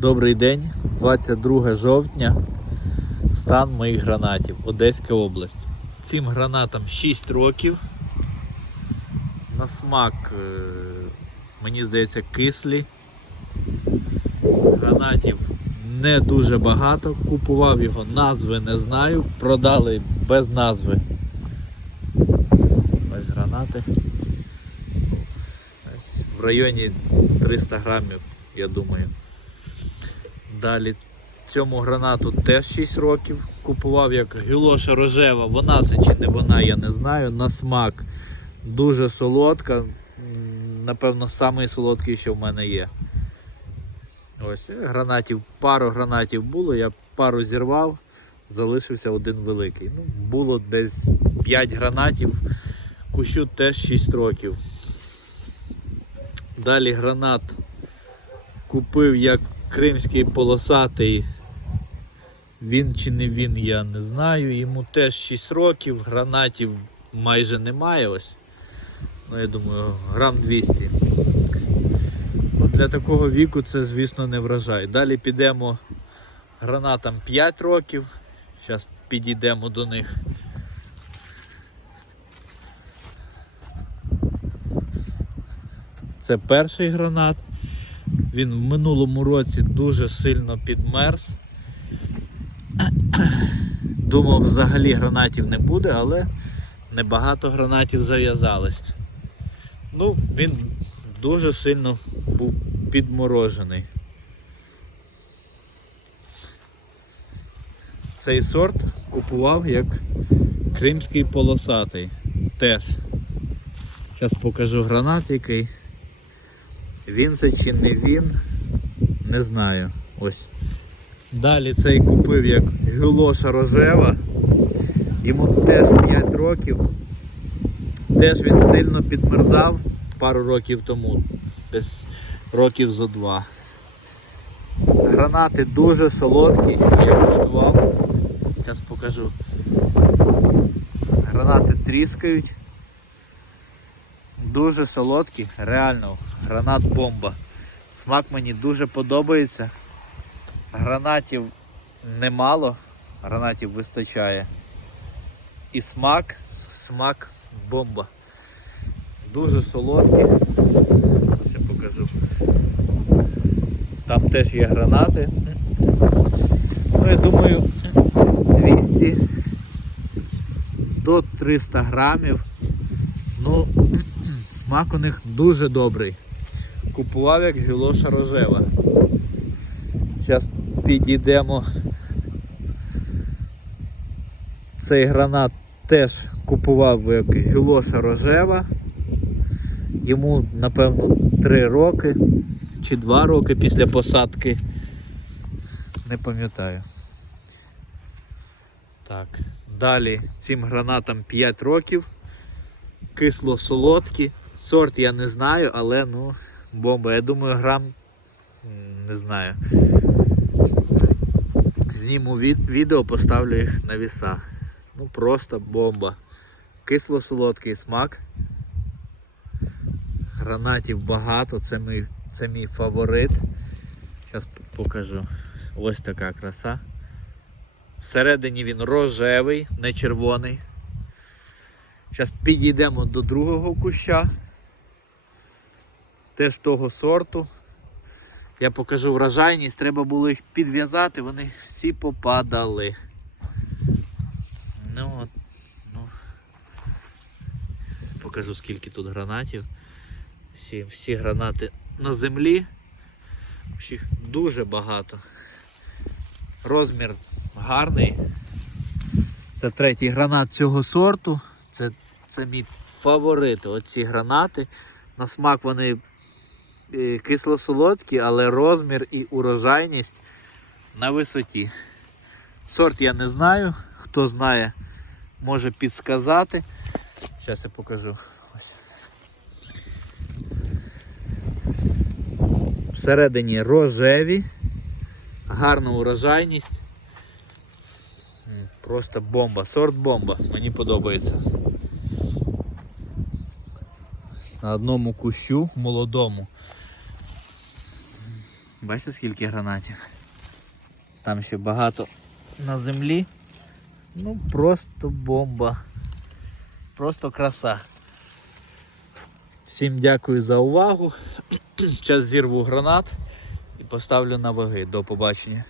Добрий день, 22 жовтня. Стан моїх гранатів, Одеська область. Цим гранатам 6 років. На смак, е, мені здається, кислі. Гранатів не дуже багато. Купував його, назви не знаю. Продали без назви. Ось гранати. В районі 300 грамів, я думаю. Далі цьому гранату теж 6 років. Купував як гілоша рожева, вона це чи не вона, я не знаю. На смак дуже солодка. Напевно, самий солодкий, що в мене є. Ось е, гранатів, пару гранатів було, я пару зірвав, залишився один великий. Ну, було десь 5 гранатів, кущу теж 6 років. Далі гранат купив як кримський полосатий. Він чи не він, я не знаю. Йому теж 6 років, гранатів майже немає ось. Ну, я думаю, грам 200. Ну, Для такого віку це, звісно, не вражає. Далі підемо гранатам 5 років. Зараз підійдемо до них. Це перший гранат. Він в минулому році дуже сильно підмерз. Думав, взагалі гранатів не буде, але небагато гранатів зав'язалось. Ну, він дуже сильно був підморожений. Цей сорт купував як кримський полосатий. Теж. Зараз покажу гранат який. Він це чи не він, не знаю. Ось. Далі цей купив як гюлоша рожева. Йому теж 5 років. Теж він сильно підмерзав пару років тому, десь років зо два. Гранати дуже солодкі, я куштував. Зараз покажу. Гранати тріскають. Дуже солодкі, реально, гранат бомба. Смак мені дуже подобається. Гранатів немало, гранатів вистачає. І смак, смак бомба. Дуже солодкий. Ще покажу. Там теж є гранати. Ну, я думаю, 200 до 300 грамів. Ну, смак у них дуже добрий. Купував як гілоша рожева. Зараз підійдемо. Цей гранат теж купував як гілоша рожева. Йому, напевно, 3 роки чи 2 роки після посадки. Не пам'ятаю. Так, далі цим гранатам 5 років. Кисло солодкі. Сорт я не знаю, але ну, бомба. Я думаю, грам не знаю. Зніму від, відео, поставлю їх на віса. Ну просто бомба. Кисло-солодкий смак. Гранатів багато, це мій, це мій фаворит. Зараз покажу. Ось така краса. Всередині він рожевий, не червоний. Зараз підійдемо до другого куща. Теж того сорту. Я покажу вражайність, треба було їх підв'язати, вони всі попадали. Ну от, ну. Покажу скільки тут гранатів. Всі, всі гранати на землі. Всіх дуже багато. Розмір гарний. Це третій гранат цього сорту. Це, це мій фаворит. Оці гранати. На смак вони кисло-солодкі, але розмір і урожайність на висоті. Сорт я не знаю. Хто знає, може підсказати. Зараз я покажу. Ось. Всередині рожеві, гарна урожайність. Просто бомба, сорт бомба, мені подобається. На одному кущу молодому Бачите, скільки гранатів? Там ще багато на землі. Ну просто бомба. Просто краса. Всім дякую за увагу. Зараз зірву гранат і поставлю на ваги. До побачення.